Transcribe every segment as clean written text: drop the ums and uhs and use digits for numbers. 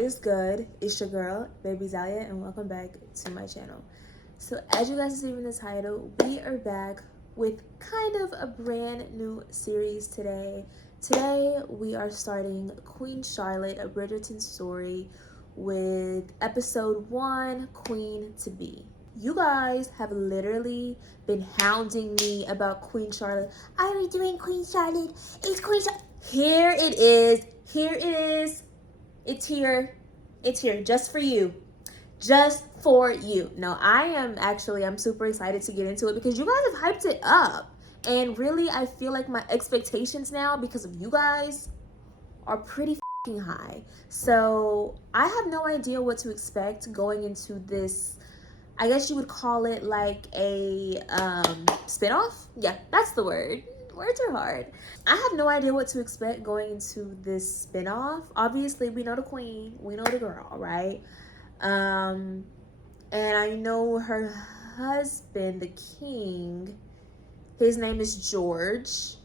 What is good? It's your girl, Baby Zalia, and welcome back to my channel. So as you guys see in the title, we are back with kind of a brand new series today. Today we are starting Queen Charlotte, a Bridgerton story with episode 1, Queen to Be. You guys have literally been hounding me about Queen Charlotte. Are we doing Queen Charlotte? It's Queen Charlotte. Here it is. Here it is. It's here. It's here just for you. Just for you. No, I'm super excited to get into it because you guys have hyped it up. And really, I feel like my expectations now, because of you guys, are pretty fucking high. So I have no idea what to expect going into this. I guess you would call it like a spinoff. Yeah, that's the word. Words are hard. I have no idea what to expect going into this spinoff. Obviously, we know the queen, we know the girl, right? And I know her husband, the king, his name is George,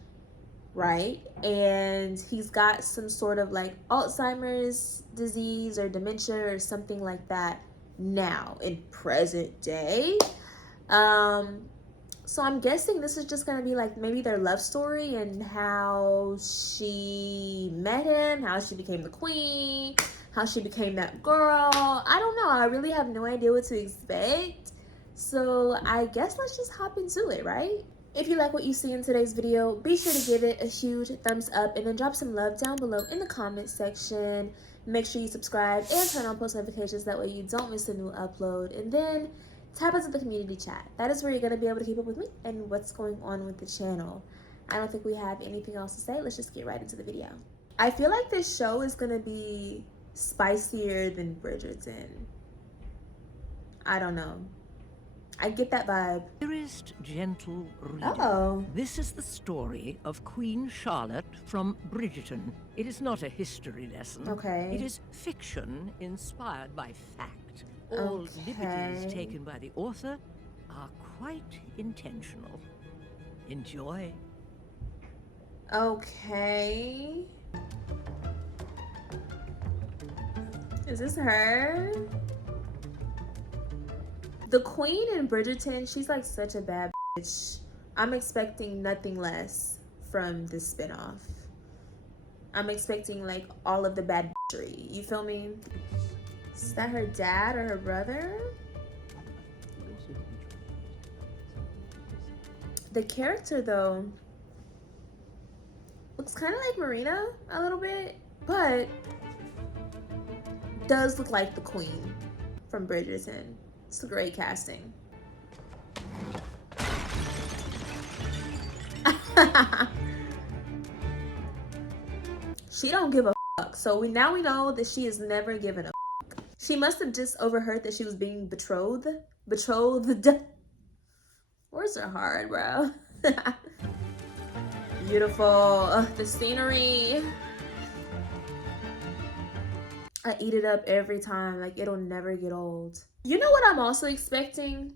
right? And he's got some sort of like Alzheimer's disease or dementia or something like that now in present day. So I'm guessing this is just gonna be like maybe their love story and how she met him, how she became the queen, how she became that girl. I don't know. I really have no idea what to expect. So I guess let's just hop into it, right? If you like what you see in today's video, be sure to give it a huge thumbs up and then drop some love down below in the comment section. Make sure you subscribe and turn on post notifications. That way you don't miss a new upload. And then tap into the community chat. That is where you're going to be able to keep up with me and what's going on with the channel. I don't think we have anything else to say. Let's just get right into the video. I feel like this show is going to be spicier than Bridgerton. I don't know. I get that vibe. Dearest gentle reader, This is the story of Queen Charlotte from Bridgerton. It is not a history lesson. Okay. It is fiction inspired by fact. All liberties taken by the author are quite intentional. Enjoy. Okay. Is this her? The queen in Bridgerton, she's like such a bad bitch. I'm expecting nothing less from this spinoff. I'm expecting like all of the bad bitchery. You feel me? Is that her dad or her brother? The character though looks kind of like Marina a little bit, but does look like the queen from Bridgerton. It's a great casting. She don't give a fuck. So now we know that she has never given a fuck. She must have just overheard that she was being betrothed. Betrothed. Words are hard, bro. Beautiful. The scenery. I eat it up every time. Like, it'll never get old. You know what I'm also expecting?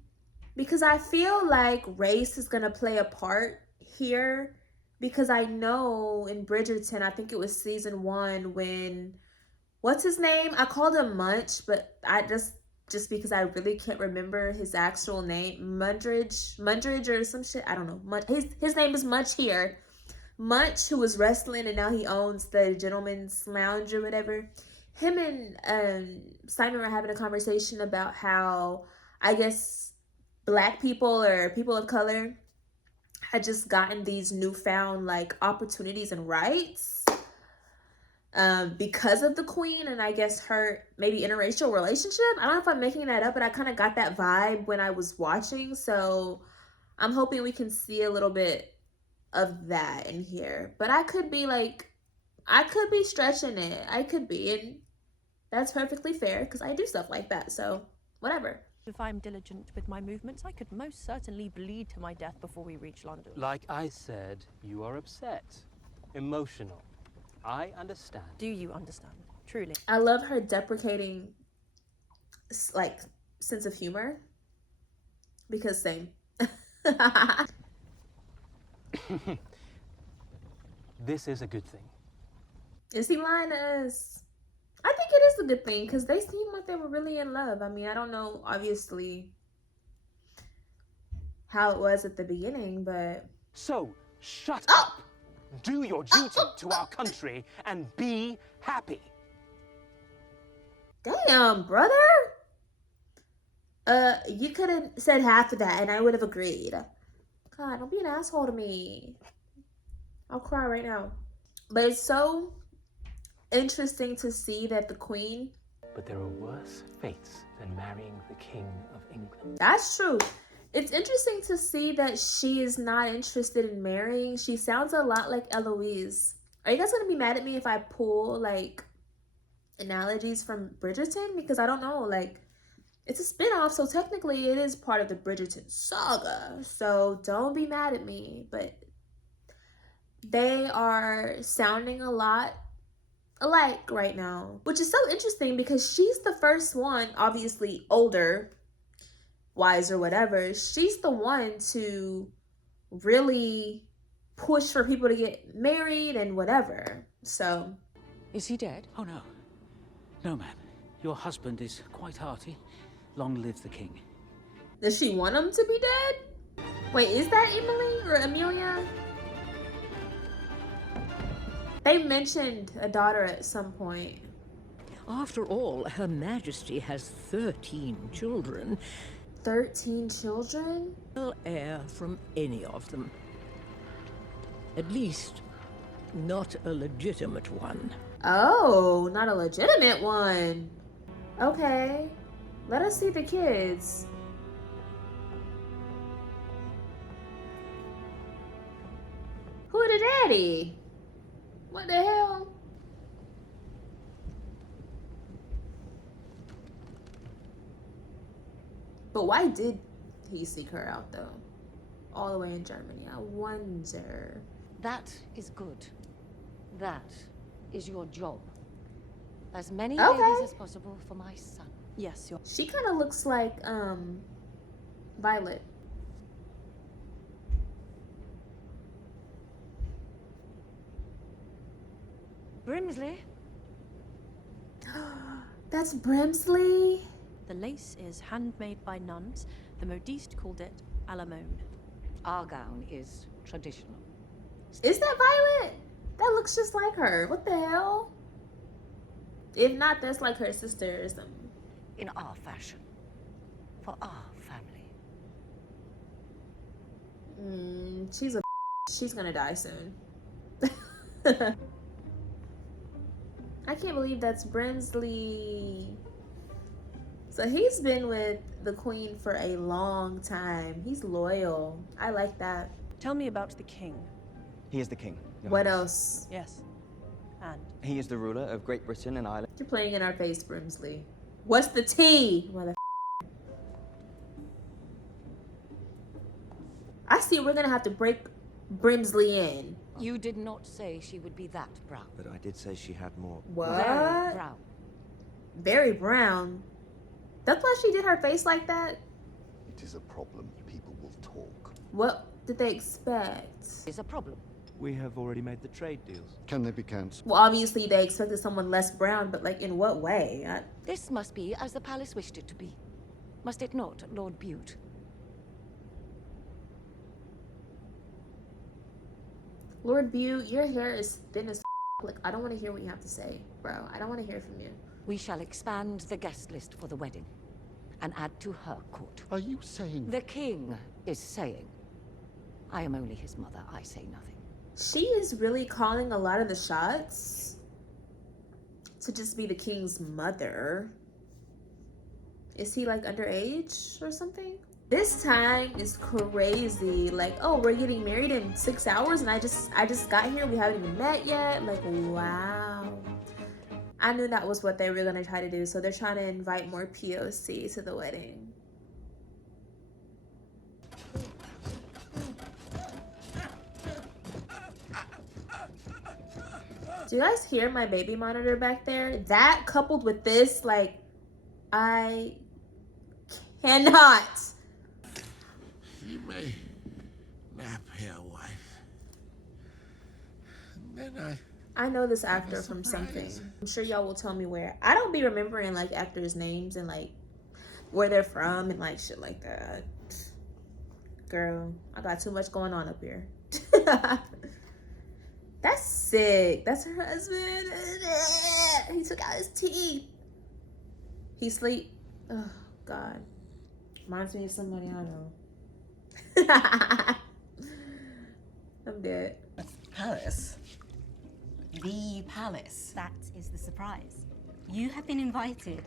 Because I feel like race is going to play a part here. Because I know in Bridgerton, I think it was season 1 when... What's his name? I called him Munch, but I just because I really can't remember his actual name. Mundridge or some shit. I don't know. His name is Munch here. Munch, who was wrestling and now he owns the Gentleman's Lounge or whatever. Him and Simon were having a conversation about how, I guess, black people or people of color had just gotten these newfound like opportunities and rights because of the queen and I guess her maybe interracial relationship. I don't know if I'm making that up, but I kind of got that vibe when I was watching. So I'm hoping we can see a little bit of that in here. But I could be stretching it. I could be, and that's perfectly fair because I do stuff like that, so whatever. If I'm diligent with my movements, I could most certainly bleed to my death before we reach London. Like I said, you are upset, emotional. I understand. Do you understand? Truly. I love her deprecating, like, sense of humor, because same. This is a good thing. Is he lying to us? I think it is a good thing because they seem like they were really in love. I mean, I don't know, obviously, how it was at the beginning, but... So, shut up! Do your duty to our country and be happy. Damn, brother! You could have said half of that and I would have agreed. God, don't be an asshole to me. I'll cry right now. But it's so interesting to see that the queen... But there are worse fates than marrying the King of England. That's true. It's interesting to see that she is not interested in marrying. She sounds a lot like Eloise. Are you guys going to be mad at me if I pull, like, analogies from Bridgerton? Because I don't know, like, it's a spin-off, so technically it is part of the Bridgerton saga. So don't be mad at me. But they are sounding a lot alike right now, which is so interesting because she's the first one, obviously older, wiser, whatever. She's the one to really push for people to get married and whatever. So, Is he dead? Oh, no. No, ma'am. Your husband is quite hearty. Long live the king. does she want him to be dead? Wait, is that Emily or Amelia? They mentioned a daughter at some point. After all, Her Majesty has 13 children. 13 children? No heir from any of them. At least, not a legitimate one. Oh, not a legitimate one. Okay. Let us see the kids. Who the daddy? What the hell? But why did he seek her out though? All the way in Germany. I wonder. That is good. That is your job. As many Okay. babies as possible for my son. Yes, you're... She kind of looks like Violet. Brimsley? That's Brimsley? The lace is handmade by nuns. The modiste called it alamone. Our gown is traditional. Is that Violet? That looks just like her. What the hell? If not, that's like her sister or something. In our fashion. For our family. She's gonna die soon. I can't believe that's Brimsley. So he's been with the queen for a long time. He's loyal. I like that. Tell me about the king. He is the king. Your What Highness. else? Yes. And He is the ruler of Great Britain and Ireland. You're playing in our face, Brimsley. What's the tea? Mother. I see we're gonna have to break Brimsley in. You did not say she would be that brown. But I did say she had more. What? Very brown. Very brown. That's why she did her face like that? It is a problem. People will talk. What did they expect? Is a problem. We have already made the trade deals. Can they be cancelled? Well, obviously they expected someone less brown, but like in what way? This must be as the palace wished it to be. Must it not, Lord Bute? Lord Bute, your hair is thin as like I don't want to hear what you have to say, bro. I don't want to hear from you. We shall expand the guest list for the wedding and add to her court. Are you saying... The king is saying. I am only his mother. I say nothing. She is really calling a lot of the shots to just be the king's mother. Is he like underage or something? This time is crazy. Like, oh, we're getting married in 6 hours and I just got here. We haven't even met yet. Like, wow. I knew that was what they were gonna try to do. So they're trying to invite more POC to the wedding. Do you guys hear my baby monitor back there? That coupled with this, like, I cannot. You may nap here, wife. And then I know this actor from something. I'm sure y'all will tell me where. I don't be remembering like actors' names and like where they're from and like shit like that. Girl, I got too much going on up here. That's sick. That's her husband. He took out his teeth. He sleep. Oh God. Reminds me of somebody I know. I'm dead. Palace. The palace. That is the surprise. You have been invited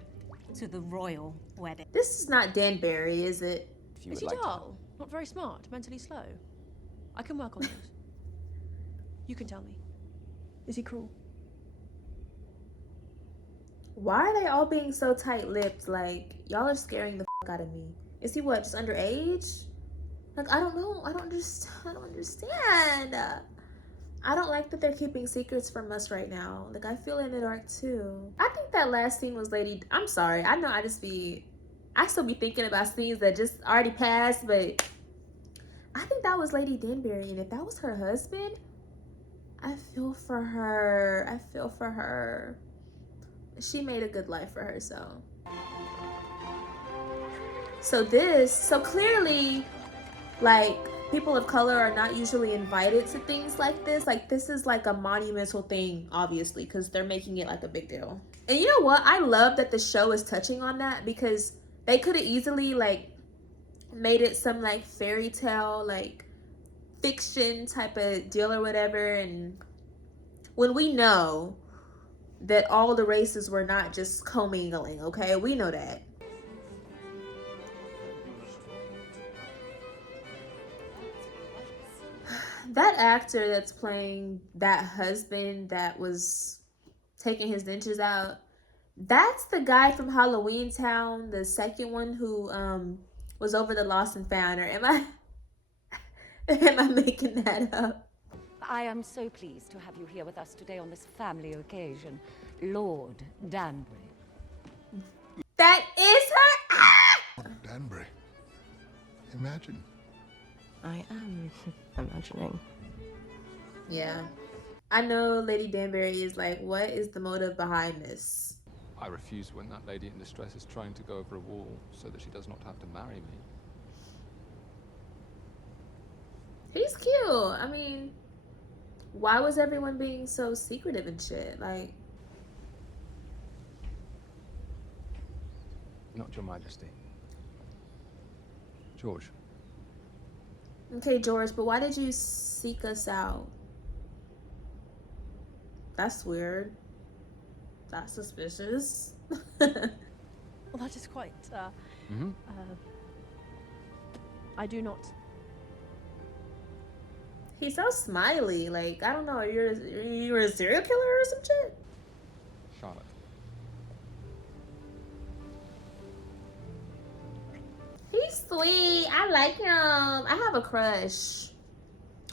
to the royal wedding. This is not Danberry, is it? Is he dull? Not very smart? Mentally slow? I can work on those. You can tell me. Is he cruel? Why are they all being so tight-lipped? Like, y'all are scaring the out of me. Is he what, just underage? Like, I don't know. I don't understand. I don't like that they're keeping secrets from us right now. Like, I feel in the dark too. I think that last scene was Lady... I'm sorry. I know I still be thinking about scenes that just already passed, but I think that was Lady Danberry. And if that was her husband, I feel for her. I feel for her. She made a good life for herself. So clearly, like, people of color are not usually invited to things like this. Like, this is like a monumental thing, obviously, because they're making it like a big deal. And you know what? I love that the show is touching on that, because they could have easily like made it some like fairy tale, like fiction type of deal or whatever. And when we know that all the races were not just commingling, okay? We know that. That actor that's playing that husband that was taking his dentures out, that's the guy from Halloween Town, the second one who was over the Lost and Found. Or am I making that up? I am so pleased to have you here with us today on this family occasion, Lord Danbury. That is her. Ah! Danbury. Imagine. I am imagining. Yeah. I know Lady Danberry is like, what is the motive behind this? I refuse when that lady in distress is trying to go over a wall so that she does not have to marry me. He's cute. I mean, why was everyone being so secretive and shit? Like, Not your majesty. George. okay, George, but why did you seek us out? That's weird. That's suspicious. Well, that is quite, I do not. He's so smiley. Like, I don't know, you're a serial killer or some shit? Charlotte. He's sweet. I like him. I have a crush.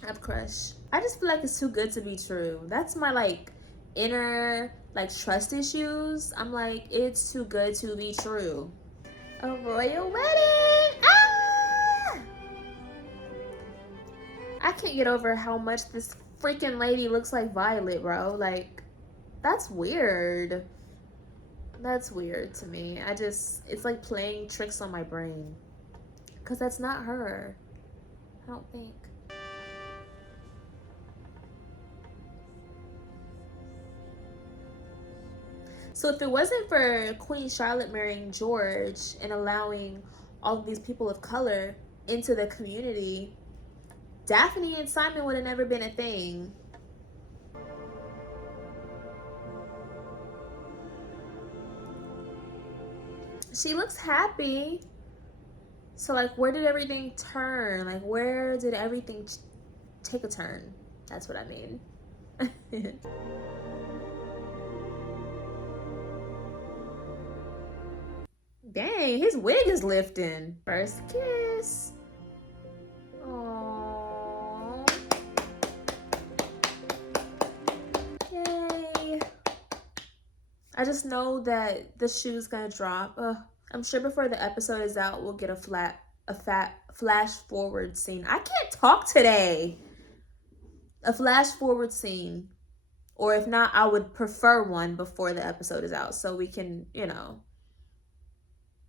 I just feel like it's too good to be true. That's my, like, inner, like, trust issues. I'm like, it's too good to be true. A royal wedding. Ah! I can't get over how much this freaking lady looks like Violet, bro. Like, that's weird. That's weird to me. It's like playing tricks on my brain. Because that's not her. I don't think. So if it wasn't for Queen Charlotte marrying George and allowing all of these people of color into the community, Daphne and Simon would have never been a thing. She looks happy. So, like, where did everything turn? Like, where did everything take a turn? That's what I mean. Dang, his wig is lifting. First kiss. Aww. Yay. I just know that the shoe's gonna drop. I'm sure before the episode is out, we'll get a flash forward scene. I can't talk today. A flash forward scene. Or if not, I would prefer one before the episode is out so we can, you know,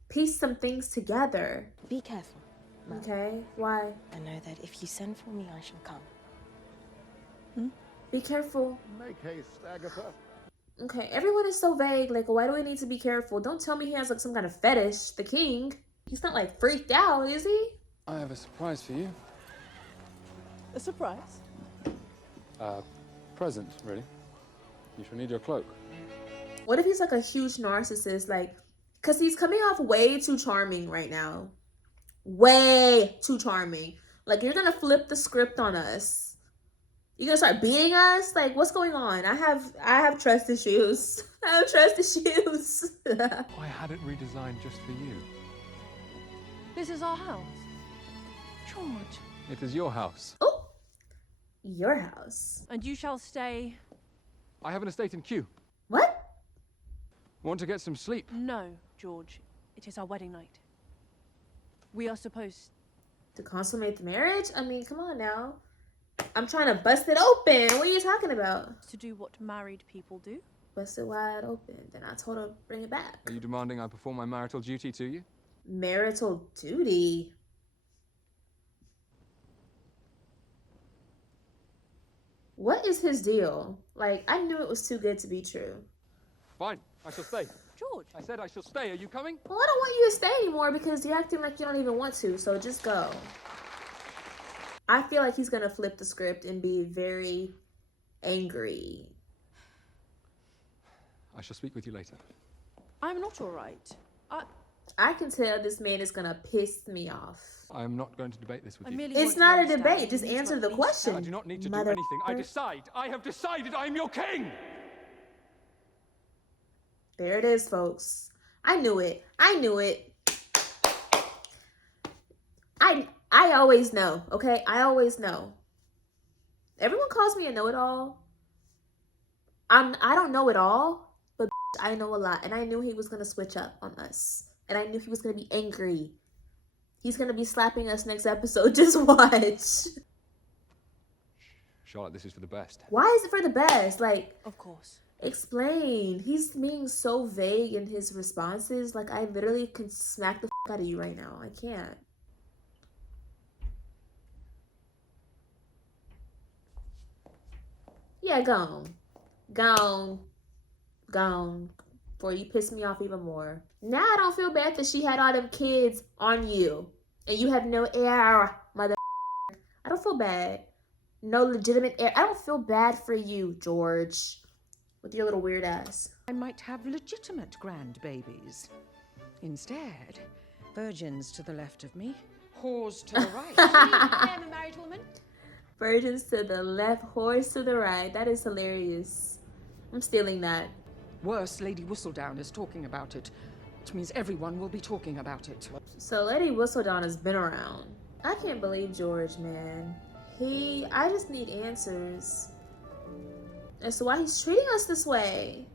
piece some things together. Be careful. Mom. Okay? Why? I know that if you send for me, I shall come. Be careful. Make haste, Agatha. Okay, everyone is so vague. Like, why do we need to be careful? Don't tell me he has like some kind of fetish. The king. He's not like freaked out, is he? I have a surprise for you. A surprise? Present, really. You shall need your cloak. What if he's like a huge narcissist? Like, because he's coming off way too charming right now. Way too charming. Like, you're gonna flip the script on us. You gonna start beating us? Like, what's going on? I have trust issues. I have trust issues. I had it redesigned just for you. This is our house. George. It is your house. Oh, your house. And you shall stay... I have an estate in Kew. What? Want to get some sleep? No, George. It is our wedding night. We are supposed... To consummate the marriage? I mean, come on now. I'm trying to bust it open. What are you talking about? To do what married people do. Bust it wide open. Then I told her to bring it back. Are you demanding I perform my marital duty to you? Marital duty? What is his deal? Like, I knew it was too good to be true. Fine, I shall stay. George. I said I shall stay. Are you coming? Well, I don't want you to stay anymore because you're acting like you don't even want to, so just go. I feel like he's gonna flip the script and be very angry. I shall speak with you later. I'm not all right. I can tell this man is gonna piss me off. I am not going to debate this with you. It's not a debate. Just answer the question. I do not need to do anything. I decide. I have decided I am your king. There it is, folks. I knew it. I knew it. I always know, okay? I always know. Everyone calls me a know-it-all. I don't know it all, but I know a lot. And I knew he was going to switch up on us. And I knew he was going to be angry. He's going to be slapping us next episode. Just watch. Charlotte, this is for the best. Why is it for the best? Like, of course. Explain. He's being so vague in his responses. Like, I literally can smack the out of you right now. I can't. Yeah, gone. Gone. Before you piss me off even more. Now I don't feel bad that she had all them kids on you. And you have no heir, mother. I don't feel bad. No legitimate heir. I don't feel bad for you, George. With your little weird ass. I might have legitimate grandbabies. Instead, virgins to the left of me, whores to the right. I am a married woman. Virgins to the left, whores to the right. That is hilarious. I'm stealing that. Worse, Lady Whistledown is talking about it, which means everyone will be talking about it. So Lady Whistledown has been around. I can't believe George, man. I just need answers as to why he's treating us this way.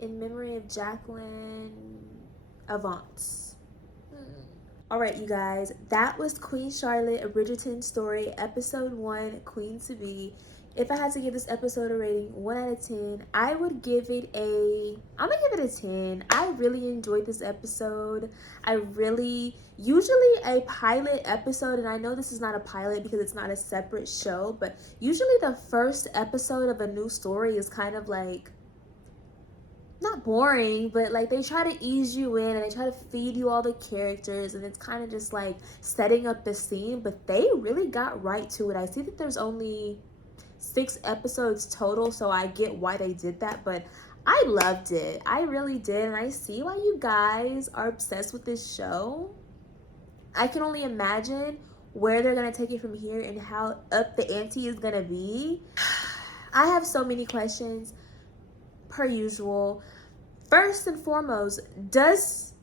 In memory of Jacqueline Avant. Alright, you guys, that was Queen Charlotte, A Bridgerton Story, Episode 1, Queen to Be. If I had to give this episode a rating, 1 out of 10, I would give it I'm gonna give it a 10. I really enjoyed this episode. Usually a pilot episode, and I know this is not a pilot because it's not a separate show, but usually the first episode of a new story is kind of like, not boring, but like they try to ease you in and they try to feed you all the characters, and it's kind of just like setting up the scene, but they really got right to it. I see that there's only 6 episodes total, so I get why they did that, but I loved it. I really did, and I see why you guys are obsessed with this show. I can only imagine where they're gonna take it from here and how up the ante is gonna be. I have so many questions. Per usual. First and foremost, does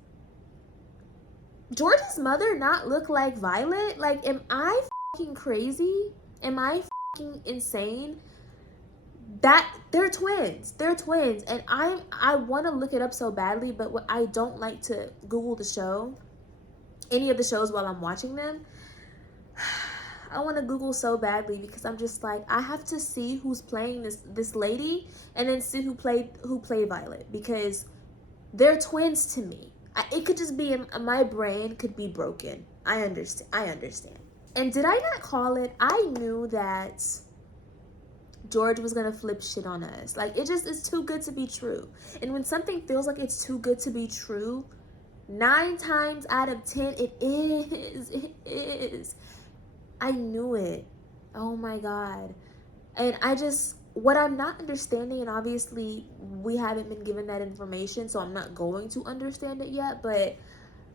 George's mother not look like Violet? Like, am I fucking crazy? Am I fucking insane? That they're twins. They're twins, and I want to look it up so badly, but what I don't like to Google the show, any of the shows while I'm watching them. I want to Google so badly because I'm just like, I have to see who's playing this lady and then see who played Violet, because they're twins to me. It could just be my brain could be broken. I understand. And did I not call it? I knew that George was gonna flip shit on us. Like, it's too good to be true. And when something feels like it's too good to be true, 9 times out of 10 it is. I knew it. Oh my God. And what I'm not understanding, and obviously we haven't been given that information, so I'm not going to understand it yet, but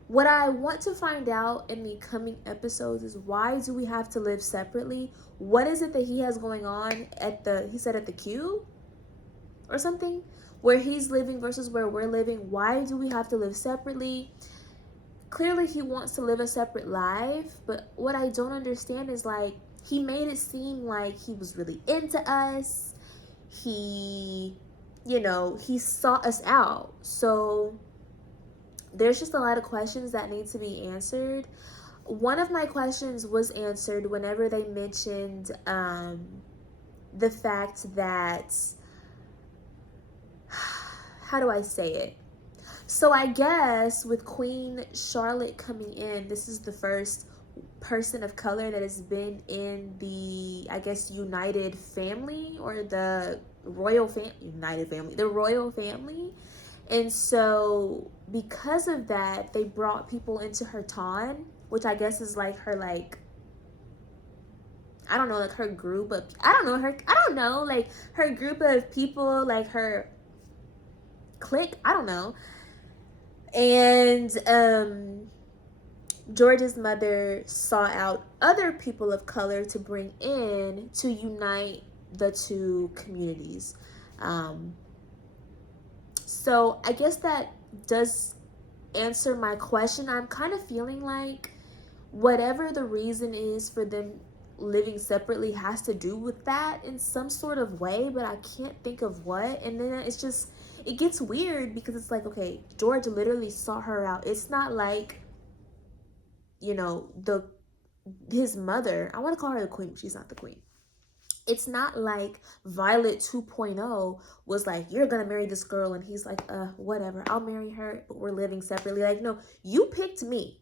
what I want to find out in the coming episodes is, why do we have to live separately? What is it that he has going on he said at the Q or something, where he's living versus where we're living? Why do we have to live separately? Clearly he wants to live a separate life, but what I don't understand is, like, he made it seem like he was really into us. He sought us out. So there's just a lot of questions that need to be answered. One of my questions was answered whenever they mentioned the fact that, how do I say it? So I guess with Queen Charlotte coming in, this is the first person of color that has been in the, I guess, United family, or the royal family. And so because of that, they brought people into her ton, which I guess is like her, like, I don't know, like her group of, like her group of people, like her clique, I don't know. And George's mother sought out other people of color to bring in to unite the two communities. So I guess that does answer my question. I'm kind of feeling like whatever the reason is for them living separately has to do with that in some sort of way, but I can't think of what. And then it gets weird because it's like, okay, George literally sought her out. It's not like, his mother, I want to call her the queen, but she's not the queen. It's not like Violet 2.0 was like, you're gonna marry this girl, and he's like, whatever, I'll marry her, but we're living separately. Like, no, you picked me,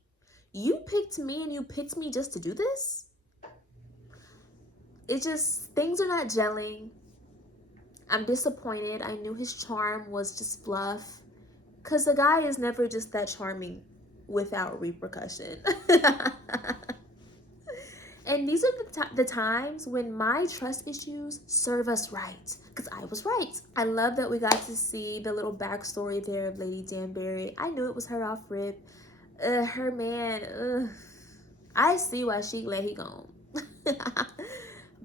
and you picked me just to do this. It just, things are not gelling. I'm disappointed. I knew his charm was just fluff, because the guy is never just that charming without repercussion. And these are the times when my trust issues serve us right, because I was right. I love that we got to see the little backstory there of Lady Danberry. I knew it was her off rip. Her man, I see why she let he go.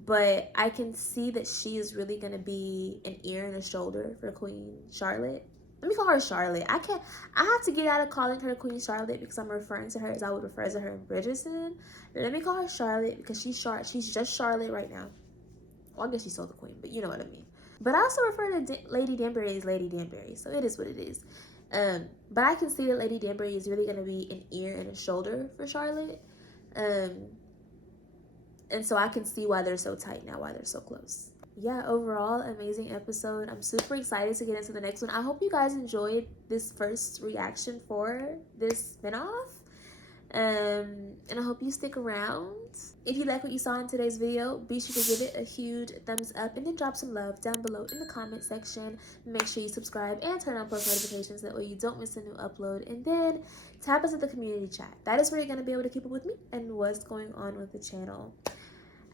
But I can see that she is really going to be an ear and a shoulder for Queen Charlotte. Let me call her Charlotte. I have to get out of calling her Queen Charlotte because I'm referring to her as I would refer to her in Bridgerton. Let me call her Charlotte because she's just Charlotte right now. Well, I guess she's still the queen, but you know what I mean. But I also refer to Lady Danberry as Lady Danberry, so it is what it is. But I can see that Lady Danberry is really going to be an ear and a shoulder for Charlotte. And so I can see why they're so tight now, why they're so close. Yeah, overall, amazing episode. I'm super excited to get into the next one. I hope you guys enjoyed this first reaction for this spinoff. And I hope you stick around. If you like what you saw in today's video, be sure to give it a huge thumbs up and then drop some love down below in the comment section. Make sure you subscribe and turn on post notifications, that way you don't miss a new upload. And then tap us at the community chat. That is where you're going to be able to keep up with me and what's going on with the channel.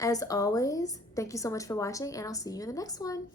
As always, thank you so much for watching, and I'll see you in the next one.